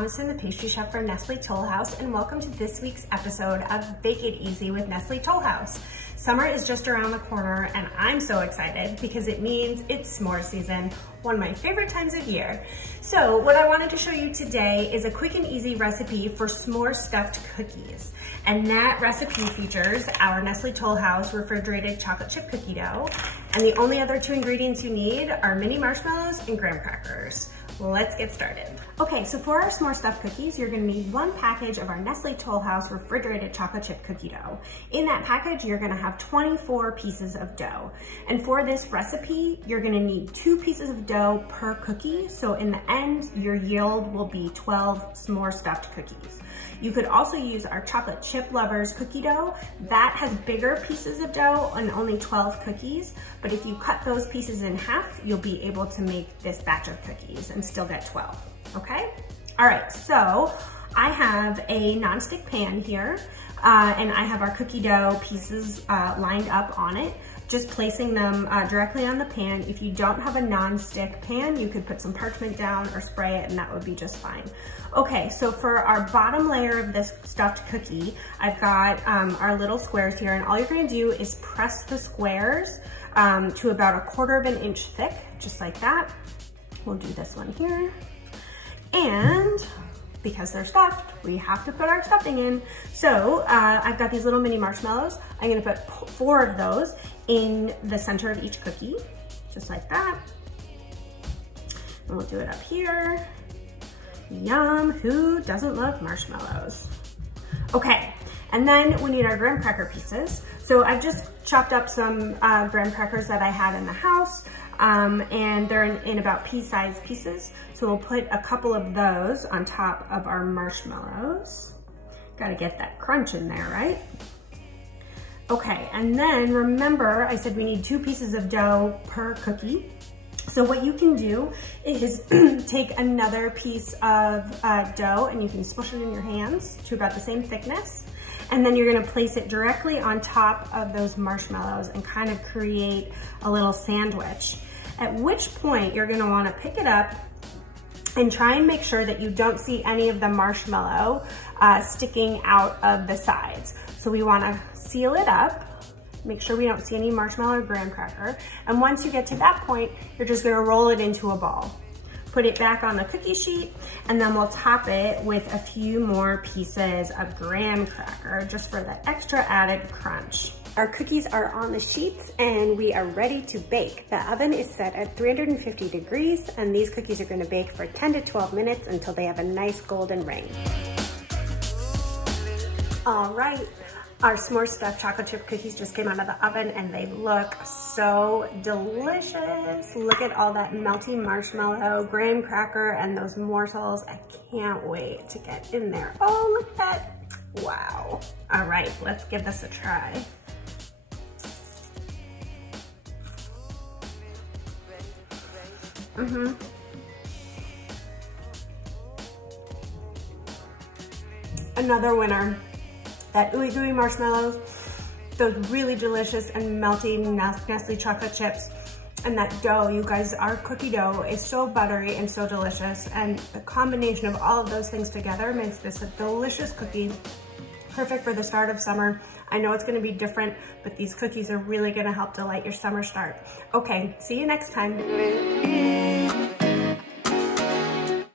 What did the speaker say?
Thomason, the pastry chef for Nestle Toll House, and welcome to this week's episode of Bake It Easy with Nestle Toll House. Summer is just around the corner and I'm so excited because it means it's s'more season, one of my favorite times of year. So what I wanted to show you today is a quick and easy recipe for s'more stuffed cookies. And that recipe features our Nestle Toll House refrigerated chocolate chip cookie dough. And the only other two ingredients you need are mini marshmallows and graham crackers. Let's get started. Okay, so for our s'more stuffed cookies, you're gonna need one package of our Nestle Toll House refrigerated chocolate chip cookie dough. In that package, you're gonna have 24 pieces of dough. And for this recipe, you're gonna need 2 pieces of dough per cookie. So in the end, your yield will be 12 s'more stuffed cookies. You could also use our chocolate chip lovers cookie dough. That has bigger pieces of dough and only 12 cookies. But if you cut those pieces in half, you'll be able to make this batch of cookies and still get 12, okay? All right, so I have a nonstick pan here and I have our cookie dough pieces lined up on it, just placing them directly on the pan. If you don't have a nonstick pan, you could put some parchment down or spray it and that would be just fine. Okay, so for our bottom layer of this stuffed cookie, I've got our little squares here, and all you're gonna do is press the squares to about 1/4 inch thick, just like that. We'll do this one here. And because they're stuffed, we have to put our stuffing in. So I've got these little mini marshmallows. I'm gonna put 4 of those in the center of each cookie, just like that. And we'll do it up here. Yum, who doesn't love marshmallows? Okay, and then we need our graham cracker pieces. So I've just chopped up some graham crackers that I had in the house. And they're in about pea-sized pieces. So we'll put a couple of those on top of our marshmallows. Gotta get that crunch in there, right? Okay, and then remember I said we need 2 pieces of dough per cookie. So what you can do is take another piece of dough and you can smush it in your hands to about the same thickness. And then you're gonna place it directly on top of those marshmallows and kind of create a little sandwich. At which point you're gonna wanna pick it up and try and make sure that you don't see any of the marshmallow sticking out of the sides. So we wanna seal it up, make sure we don't see any marshmallow or graham cracker. And once you get to that point, you're just gonna roll it into a ball. Put it back on the cookie sheet, and then we'll top it with a few more pieces of graham cracker just for the extra added crunch. Our cookies are on the sheets and we are ready to bake. The oven is set at 350 degrees and these cookies are gonna bake for 10 to 12 minutes until they have a nice golden ring. All right, our s'more stuffed chocolate chip cookies just came out of the oven and they look so delicious. Look at all that melty marshmallow, graham cracker, and those morsels. I can't wait to get in there. Oh, look at that. Wow. All right, let's give this a try. Another winner. That ooey gooey marshmallows, those really delicious and melty Nestle chocolate chips, and that dough, you guys, our cookie dough is so buttery and so delicious, and the combination of all of those things together makes this a delicious cookie, perfect for the start of summer. I know it's gonna be different, but these cookies are really gonna help delight your summer start. Okay, see you next time.